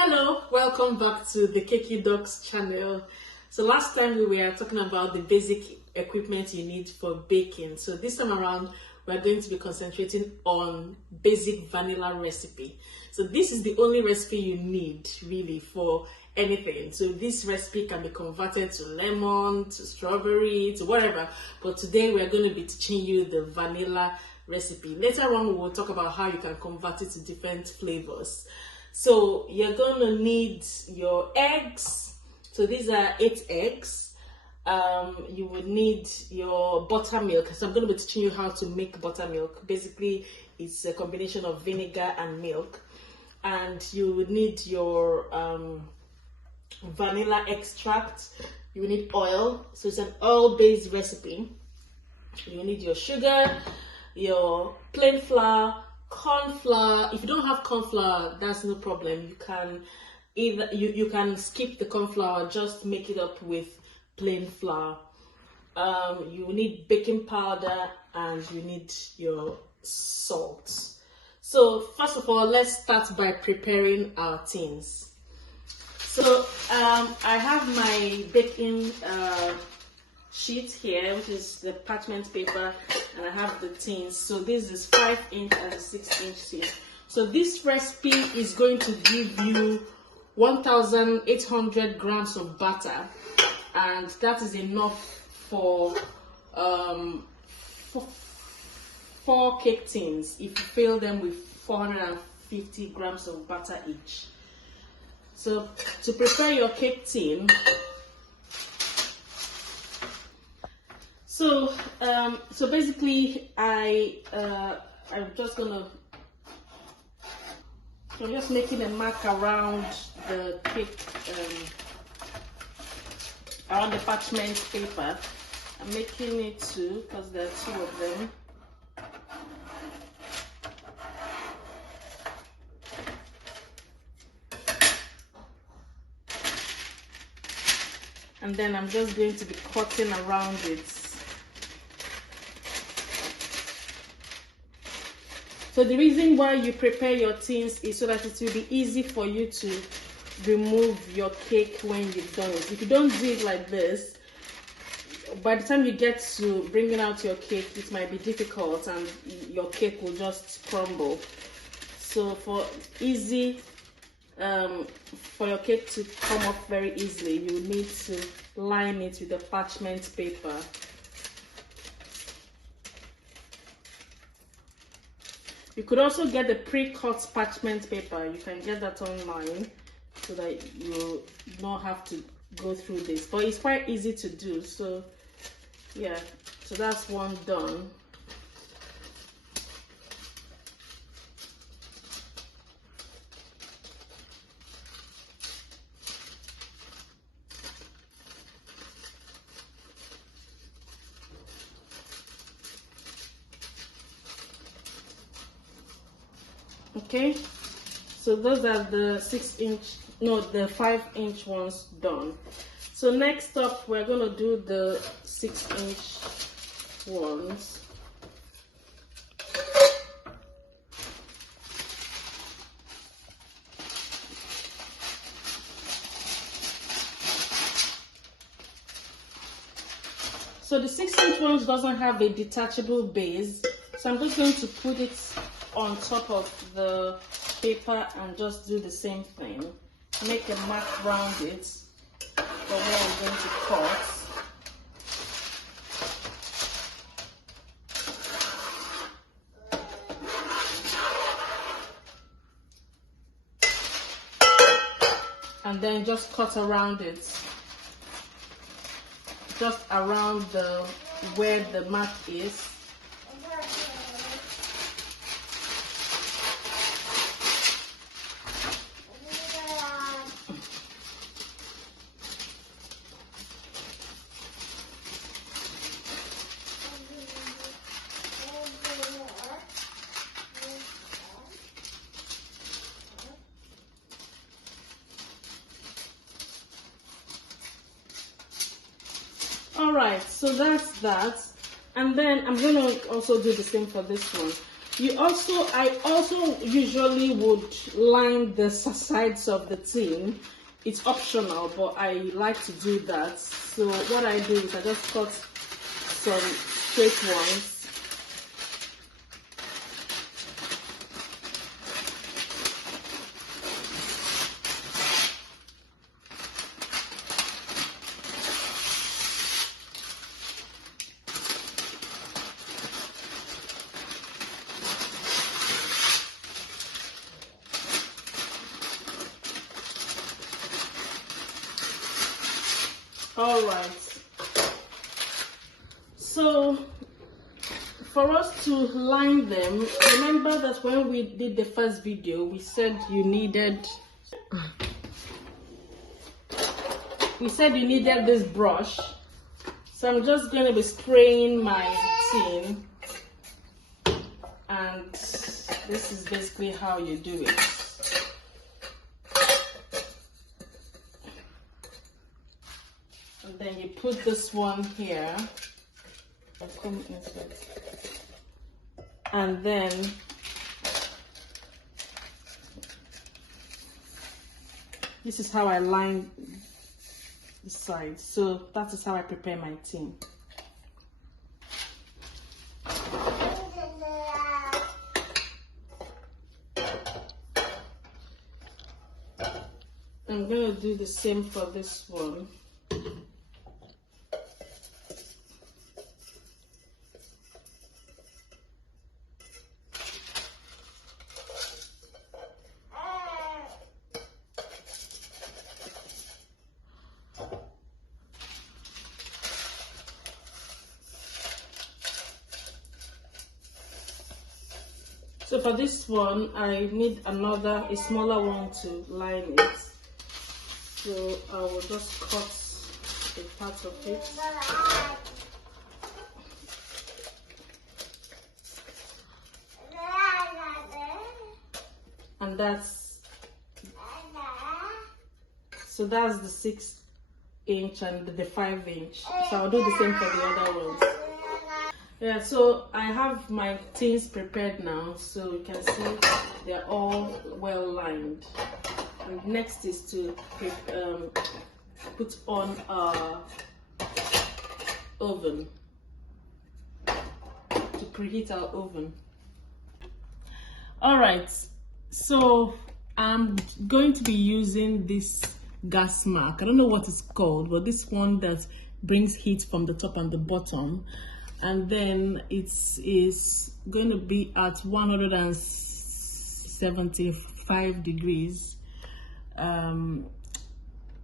Hello, welcome back to the Cakey Docs channel. So last time we were talking about the basic equipment you need for baking. So this time around we're going to be concentrating on basic vanilla recipe. So this is the only recipe you need really for anything. So this recipe can be converted to lemon, to strawberry, to whatever. But today we're going to be teaching you the vanilla recipe. Later on we will talk about how you can convert it to different flavors. So you're going to need your eggs. So these are 8 eggs. You would need your buttermilk. So I'm going to be teaching you how to make buttermilk. Basically, it's a combination of vinegar and milk. And you would need your vanilla extract. You will need oil. So it's an oil-based recipe. You need your sugar, your plain flour, corn flour. If you don't have corn flour, that's no problem. You can you can skip the corn flour, just make it up with plain flour. You need baking powder and you need your salt. So first of all, let's start by preparing our tins. So I have my baking sheet here, which is the parchment paper, and I have the tins. So this is 5-inch and a 6-inch tin. So this recipe is going to give you 1,800 grams of butter, and that is enough for 4 cake tins if you fill them with 450 grams of butter each. So to prepare your cake tin, so basically I'm just making a mark around the cake, around the parchment paper. I'm making it 2 because there are 2 of them. And then I'm just going to be cutting around it. So the reason why you prepare your tins is so that it will be easy for you to remove your cake when you've done it. If you don't do it like this, by the time you get to bringing out your cake, it might be difficult and your cake will just crumble. So for easy, for your cake to come off very easily, you need to line it with the parchment paper. You could also get the pre-cut parchment paper. You can get that online so that you don't have to go through this. But it's quite easy to do. So yeah, so that's one done. Okay, so those are the 5-inch ones done. So next up, we're going to do the 6-inch ones. So the 6-inch ones doesn't have a detachable base, so I'm just going to put it on top of the paper and just do the same thing. Make a mark around it for where I'm going to cut. And then just cut around it. Just around where the mark is. Alright, so that's that. And then I'm going to also do the same for this one. I also usually would line the sides of the tin. It's optional, but I like to do that. So what I do is I just cut some straight ones. All right, so for us to line them, remember that when we did the first video, we said you needed this brush. So I'm just going to be spraying my tin, and this is basically how you do it. And then you put this one here, and then this is how I line the side. So that is how I prepare my tin. I'm going to do the same for this one. So for this one, I need a smaller one to line it. So I will just cut a part of it. And that's the 6" and the 5". So I'll do the same for the other ones. Yeah, so I have my tins prepared now, so you can see they're all well lined. And next is to put on our oven, to preheat our oven. All right, so I'm going to be using this gas mark. I don't know what it's called, but this one that brings heat from the top and the bottom. And then it is going to be at 175 degrees. I'm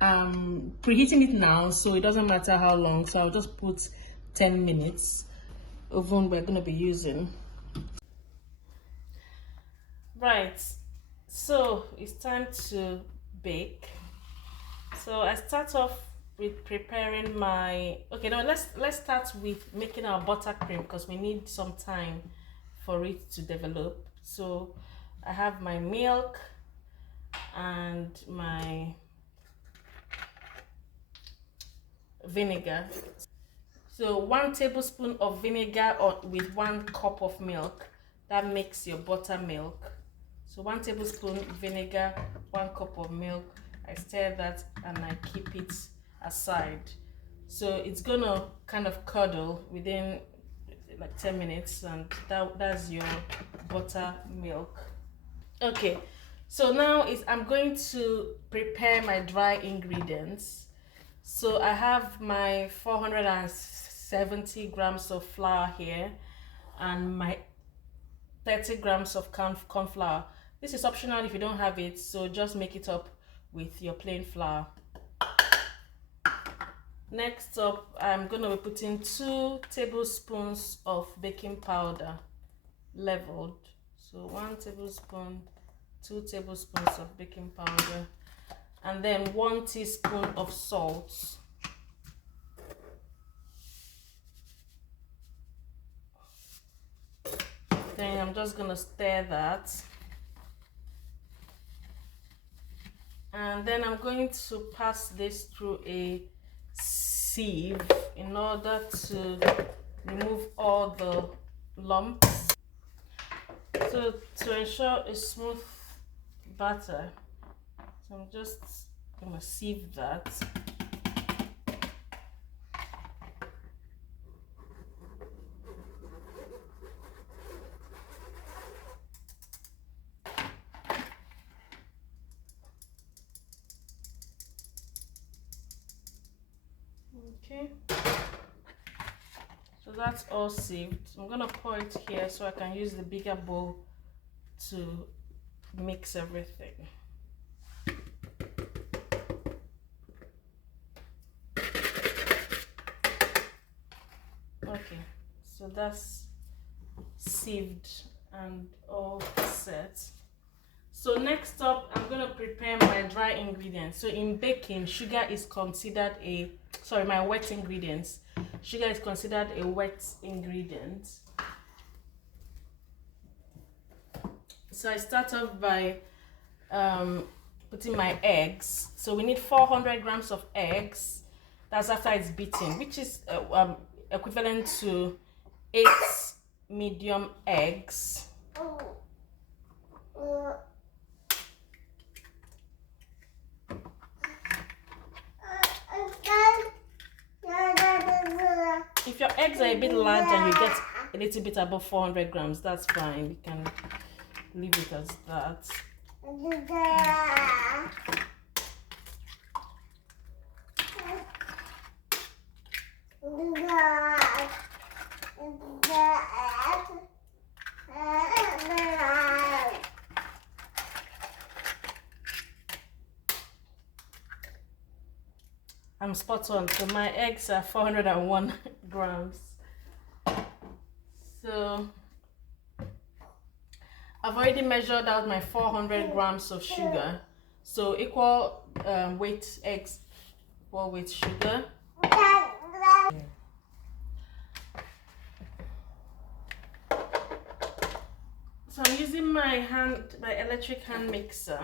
preheating it now, so it doesn't matter how long. So I'll just put 10 minutes. Oven we're going to be using. Right, so it's time to bake. So I start off with preparing my, okay, now let's start with making our buttercream, because we need some time for it to develop. So I have my milk and my vinegar. So 1 tablespoon of vinegar with 1 cup of milk, that makes your buttermilk. So 1 tablespoon vinegar, 1 cup of milk. I stir that and I keep it aside. So it's gonna kind of curdle within like 10 minutes, and that's your buttermilk. Okay, so now I'm going to prepare my dry ingredients. So I have my 470 grams of flour here and my 30 grams of corn flour. This is optional if you don't have it, so just make it up with your plain flour. Next up, I'm going to be putting 2 tablespoons of baking powder, leveled. So 1 tablespoon, 2 tablespoons of baking powder, and then 1 teaspoon of salt. Then I'm just going to stir that. And then I'm going to pass this through a sieve in order to remove all the lumps. So to ensure a smooth batter, so I'm just gonna sieve that. Okay, so that's all sieved. I'm gonna pour it here so I can use the bigger bowl to mix everything. Okay, so that's sieved and all set. So next up, I'm going to prepare my dry ingredients. So in baking, sugar is considered my wet ingredients. Sugar is considered a wet ingredient. So I start off by putting my eggs. So we need 400 grams of eggs. That's after it's beaten, which is equivalent to 8 medium eggs. If your eggs are a bit large and you get a little bit above 400 grams, that's fine. You can leave it as that. I'm spot on. So my eggs are 401 grams. So I've already measured out my 400 grams of sugar. So equal weight eggs, equal weight sugar. So I'm using my electric hand mixer.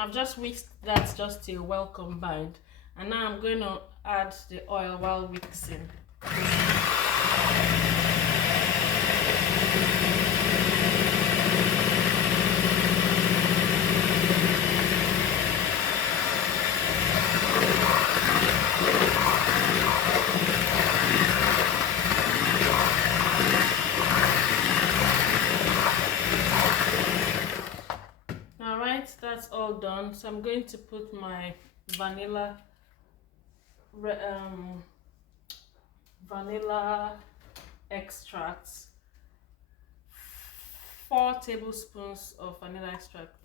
I've just whisked that just till well combined, and now I'm going to add the oil while mixing. That's all done. So I'm going to put my vanilla extracts, 4 tablespoons of vanilla extract.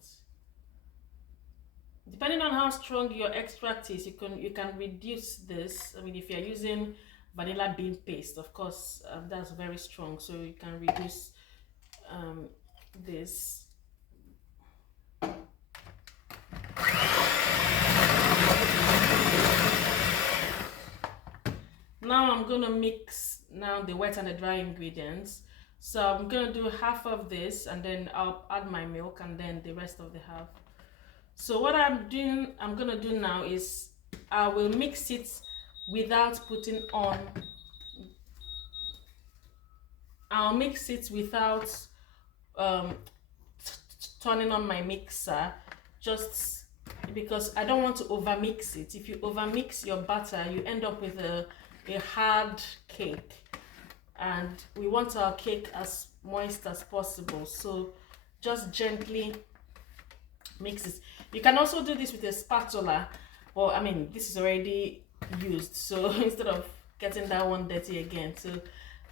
Depending on how strong your extract is, you can reduce this. I mean, if you're using vanilla bean paste, of course, that's very strong, so you can reduce this. Now I'm gonna mix the wet and the dry ingredients. So I'm gonna do half of this, and then I'll add my milk, and then the rest of the half. So what I'm gonna do now is I will mix it without putting on. I'll mix it without turning on my mixer, just because I don't want to over mix it. If you over mix your batter, you end up with a hard cake, and we want our cake as moist as possible. So just gently mix it. You can also do this with a spatula, but I mean, this is already used, so instead of getting that one dirty again, so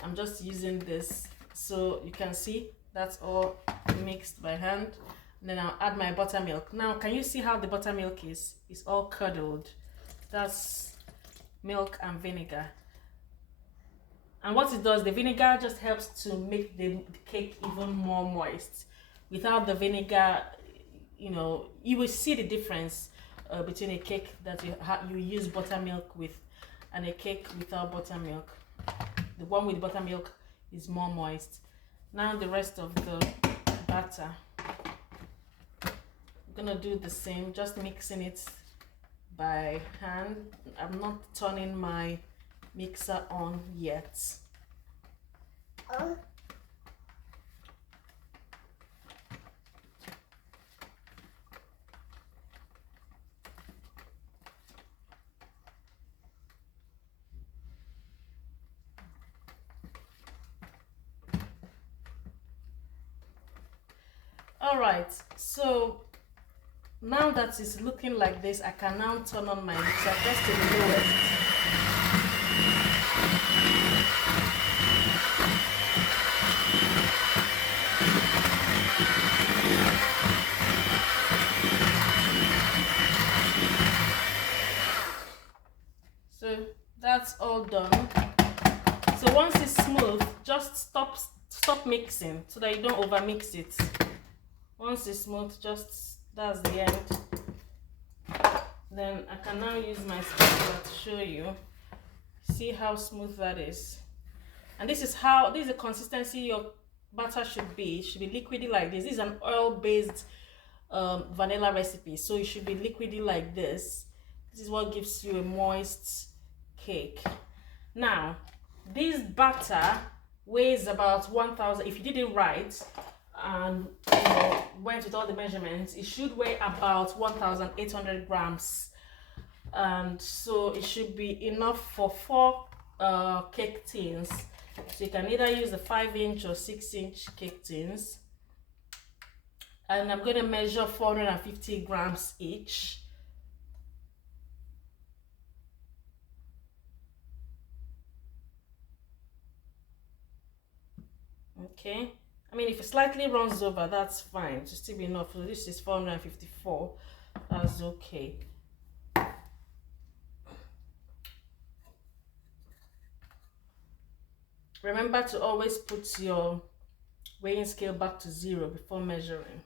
I'm just using this. So you can see that's all mixed by hand. And then I'll add my buttermilk. Now can you see how the buttermilk is? It's all curdled. That's milk and vinegar. And what it does, the vinegar just helps to make the cake even more moist. Without the vinegar, you will see the difference between a cake that you use buttermilk with and a cake without buttermilk. The one with buttermilk is more moist. Now the rest of the batter, I'm gonna do the same, just mixing it by hand. I'm not turning my mixer on yet. All right, so now that it's looking like this, I can now turn on my mixer just to the lowest. So that's all done. So once it's smooth, just stop mixing so that you don't over mix it. Once it's smooth, just that's the end. Then I can now use my spatula to show you. See how smooth that is. And this is the consistency your batter should be. It should be liquidy like this. This is an oil-based vanilla recipe, so it should be liquidy like this. This is what gives you a moist cake. Now, this batter weighs about 1,000. If you did it right and went with all the measurements, it should weigh about 1,800 grams, and so it should be enough for 4 cake tins. So you can either use the 5-inch or 6-inch cake tins, and I'm going to measure 450 grams each. Okay, I mean, if it slightly runs over, that's fine. It should still be enough. So this is 454. That's okay. Remember to always put your weighing scale back to 0 before measuring.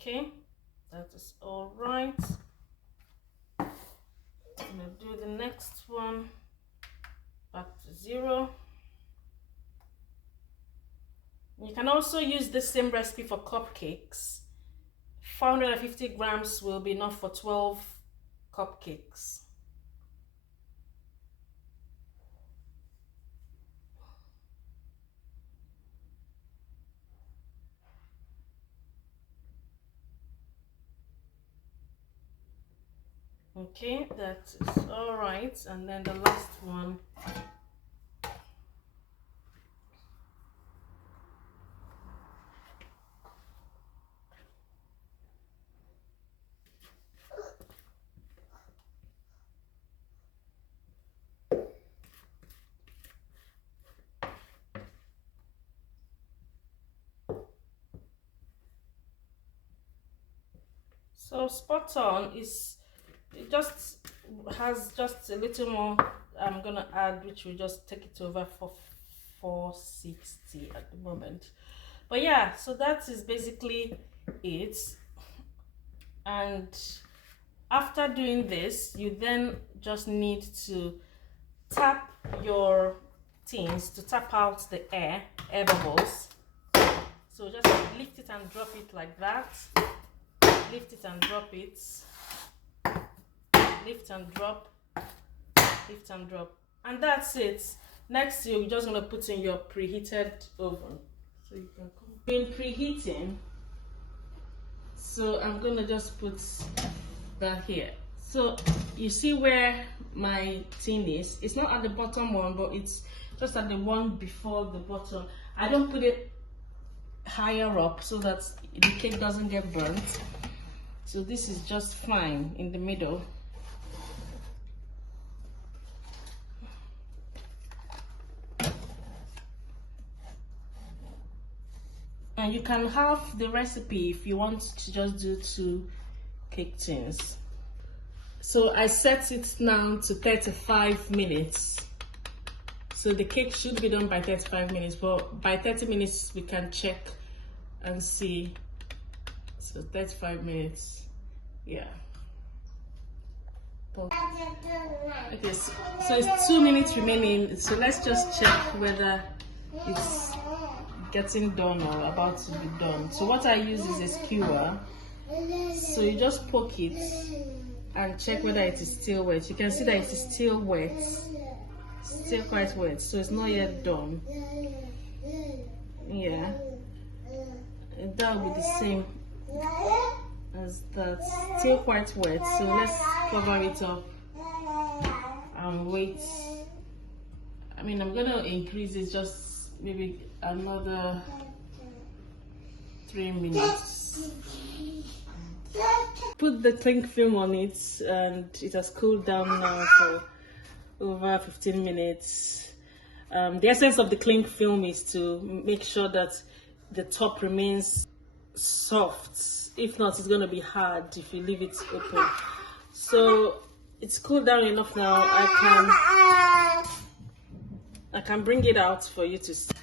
Okay, that is all right. I'm gonna do the next one back to 0. You can also use the same recipe for cupcakes. 450 grams will be enough for 12 cupcakes. Okay, that is all right. And then the last one. So spot on. It just has just a little more I'm gonna add, which will just take it over for 460 at the moment. But yeah, so that is basically it. And after doing this, you then just need to tap your tins to tap out the air bubbles. So just lift it and drop it like that. Lift it and drop it. Lift and drop. Lift and drop. And that's it. Next, you're just going to put in your preheated oven. So you can come. In preheating, so I'm going to just put that here. So you see where my tin is. It's not at the bottom one, but it's just at the one before the bottom. I don't put it higher up so that the cake doesn't get burnt. So this is just fine in the middle. And you can have the recipe if you want to just do 2 cake tins. So I set it now to 35 minutes. So the cake should be done by 35 minutes, but by 30 minutes we can check and see. So 35 minutes, yeah. Okay, so it's 2 minutes remaining. So let's just check whether it's getting done or about to be done. So what I use is a skewer. So you just poke it and check whether it is still wet. You can see that it is still wet, still quite wet, so it's not yet done. Yeah, and that will be the same as that, still quite wet. So let's cover it up and wait. I mean, I'm gonna increase it just maybe another 3 minutes. Put the cling film on it, and it has cooled down now for over 15 minutes. The essence of the cling film is to make sure that the top remains soft. If not, it's going to be hard if you leave it open. So it's cooled down enough now. I can bring it out for you to see.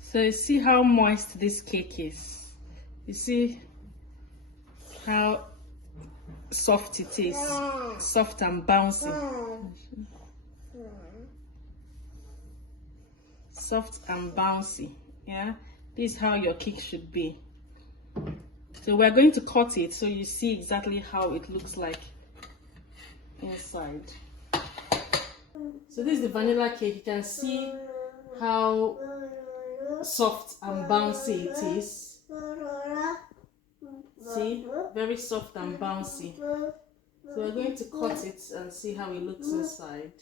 So you see how moist this cake is. You see how soft it is, soft and bouncy. Soft and bouncy. Yeah, this is how your cake should be. So we're going to cut it so you see exactly how it looks like inside. So this is the vanilla cake. You can see how soft and bouncy it is. See, very soft and bouncy. So we're going to cut it and see how it looks inside.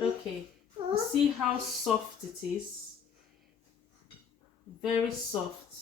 Okay, see how soft it is. Very soft.